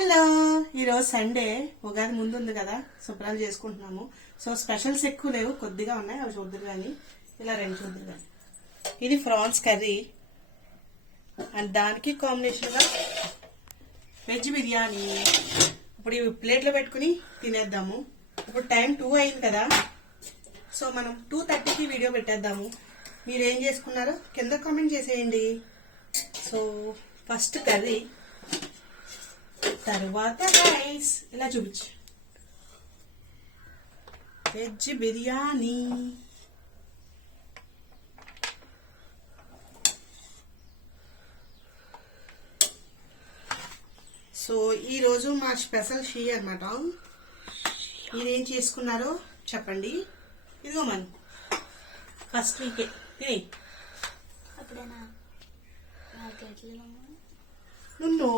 Hello, ఈరోజు Sunday, Ugadi ముందు ఉంది కదా, శుభ్రాలు చేసుకుంటున్నాము. సో స్పెషల్స్ ఎక్కువ లేవు, కొద్దిగా ఉన్నాయి, అవి చూద్దరు కానీ ఇలా రెండు చూద్దరు కానీ. ఇది ప్రాన్స్ కర్రీ అండ్ దానికి కాంబినేషన్గా వెజ్ బిర్యానీ. ఇప్పుడు ఇవి ప్లేట్లో పెట్టుకుని తినేద్దాము. ఇప్పుడు టైం 2 అయింది కదా, సో మనం 2:30కి వీడియో పెట్టేద్దాము. మీరు ఏం చేసుకున్నారో కింద కామెంట్ చేసేయండి. సో ఫస్ట్ కర్రీ, తర్వాత రైస్. ఇలా చూపించు. వెజ్ బిర్యానీ. సో ఈరోజు మా స్పెషల్ షీ అనమాట. మీరేం చేసుకున్నారో చెప్పండి. ఇదిగో మన ఫస్ట్ వీకే అప్పుడేనా నువ్వు